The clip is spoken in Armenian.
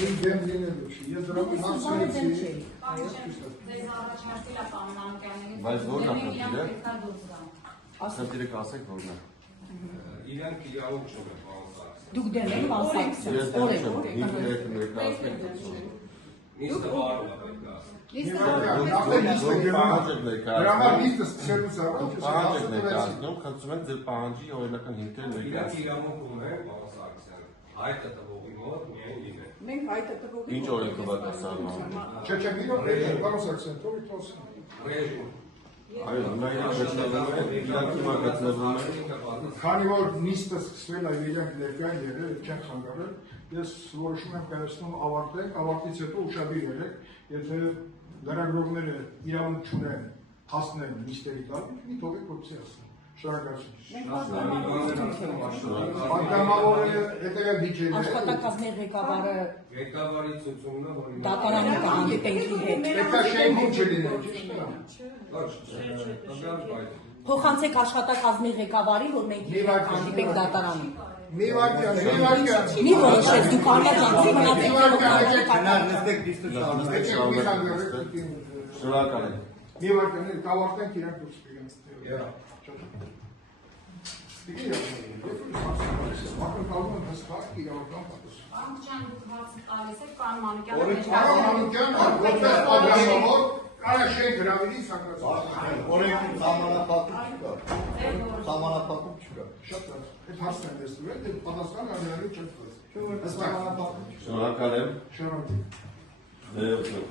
Իմ դեմ լինելու չի, ես դրամը հարցրեցի։ Ձեզ առաջարկել է պարոն Մանուկյանին։ Բայց ո՞րն է խնդիրը։ Խնդիրը կասեք ո՞րն է։ Իրանք իրավունք չունեն պարոն Սարգսյան։ Դուք դեմ եք պարոն Սարգսյան։ Ես դեմ չեմ, ինքը ներկայացնեք դրսում։ Նիստը վարում է պետք է ասել։ Դրամա նիստը սկսելուց առաջ Պահանջ եք ներկայացնում, խնդրում եմ ձեր պահանջի օրինական հիմքերը Իրանք ներկայացնեք։ իրավունք ունեն պարոն Սարգսյան։ Հայտը տվողի մոտ միայն իրեն։ Մենք հայտը տվողի Ինչ օրենքը բացասարանում։ Չէ, մի րոպե, պարոն Սարգսյան, թողի խոսի։ Ռեժիմ։ Այո, հիմա իրանք գտնվում են, իրանք հիմա գտնվում են։ Քանի որ նիստը սկսվել է, իրենք ներկա են եղել, չեն խանգարել, ես որոշում եմ կայացնում ավարտենք, ավարտից հետո ուշադիր եղեք, եթե լրագրողները իրավունք չունեն հասնել նիստերի տակ, մի թողեք որպեսզի ասեն։ Շնորհակալություն։ Պատգամավորը հետևյալ դիջեյներ։ Աշխատակազմի ղեկավարը Ղեկավարի ցուցումն է, որ դատարանի կհանդիպենք իր հետ։ Պետք է շենքում չլիներ, ճիշտ է։ Փոխանցեք աշխատակազմի ղեկավարին, որ մենք իր հետ հանդիպենք դատարանում։ Մի վարքյան։ Մի որոշեք, դուք արտադրություն Շնորհակալ եմ։ Մի վարքյան, կավարտենք իրանք դուրս կգան։ Մակրկալում եմ հստակ իրավական պատասխան։ Պարոն Քչյան, դուք հարց տալիս եք, պարոն Մանուկյանը Պարոն Մանուկյան, որպես պատգամավոր, կարա շենք հրավիրի սակրացված։ Օրենքի սահմանափակում չկա։ Սահմանափակում չկա։ Շատ լավ։ Այդ հարցն եմ տեսնում, այդ պատասխանը անհրաժեշտ չէ։ Սահմանափակում չկա։ Շնորհակալ եմ։ Շնորհակալ եմ։